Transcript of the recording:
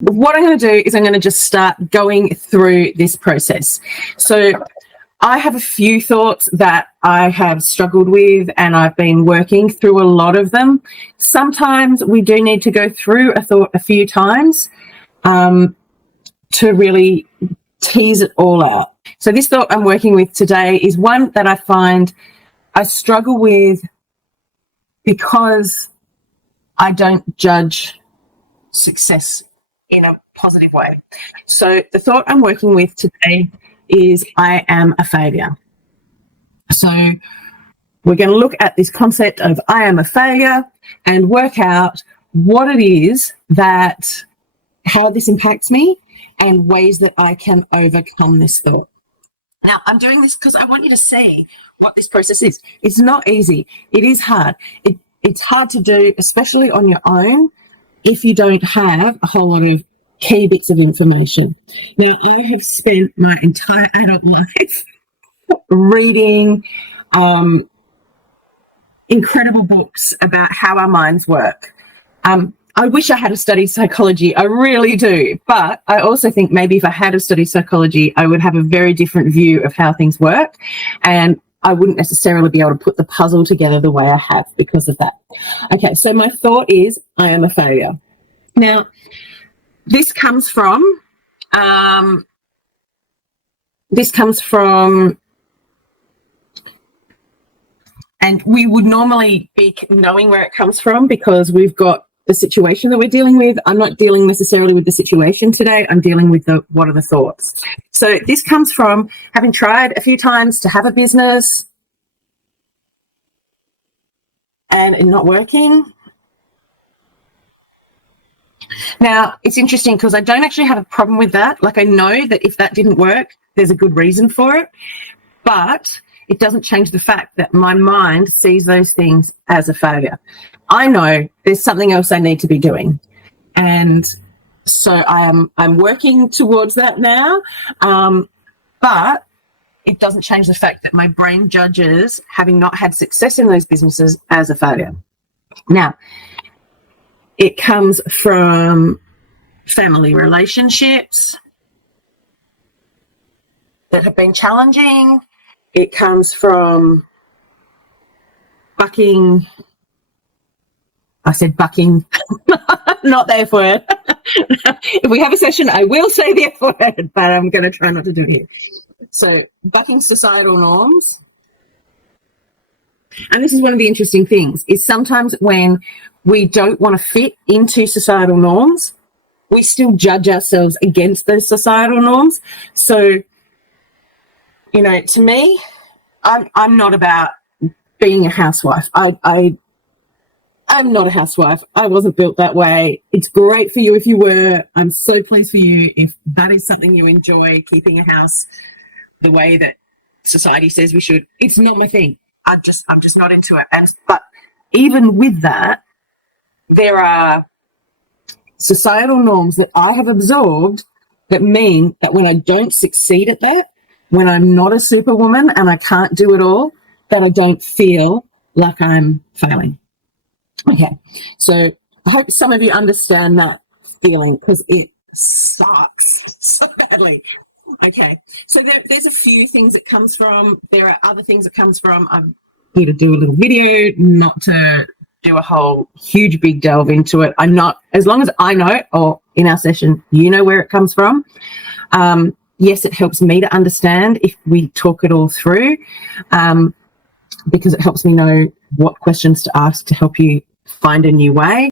what I'm going to do is I'm going to just start going through this process. So I have a few thoughts that I have struggled with, and I've been working through a lot of them. Sometimes we do need to go through a thought a few times to really tease it all out. So this thought I'm working with today is one that I find I struggle with because I don't judge success in a positive way. So the thought I'm working with today is I am a failure. So we're going to look at this concept of I am a failure and work out what it is that, how this impacts me and ways that I can overcome this thought. Now, I'm doing this because I want you to see what this process is. It's not easy. It is hard. It's hard to do, especially on your own, if you don't have a whole lot of key bits of information. Now, I have spent my entire adult life reading incredible books about how our minds work. I wish I had studied psychology. I really do. But I also think maybe if I had studied psychology, I would have a very different view of how things work. And I wouldn't necessarily be able to put the puzzle together the way I have because of that. Okay, so my thought is I am a failure. Now, this comes from, and we would normally be knowing where it comes from because we've got the situation that we're dealing with. I'm not dealing necessarily with the situation today. I'm dealing with what are the thoughts. So this comes from having tried a few times to have a business and it not working. Now, it's interesting because I don't actually have a problem with that. Like, I know that if that didn't work, there's a good reason for it. But it doesn't change the fact that my mind sees those things as a failure. I know there's something else I need to be doing. And so I'm working towards that now. But it doesn't change the fact that my brain judges having not had success in those businesses as a failure. Now, it comes from family relationships that have been challenging. It comes from bucking. I said bucking, not the F word. If we have a session, I will say the F word, but I'm going to try not to do it here. So bucking societal norms. And this is one of the interesting things, is sometimes when we don't want to fit into societal norms, we still judge ourselves against those societal norms. So, you know, to me, I'm not about being a housewife. I'm not a housewife. I wasn't built that way. It's great for you if you were. I'm so pleased for you if that is something you enjoy, keeping a house the way that society says we should. It's not my thing. I'm just not into it. But even with that, there are societal norms that I have absorbed that mean that when I don't succeed at that, when I'm not a superwoman and I can't do it all, that I don't feel like I'm failing. Okay, so I hope some of you understand that feeling because it sucks so badly. Okay, so there's a few things it comes from. There are other things it comes from. I'm here to do a little video, not to do a whole huge big delve into it. I'm not, as long as I know, or in our session, you know where it comes from. Yes, it helps me to understand if we talk it all through, because it helps me know what questions to ask to help you find a new way.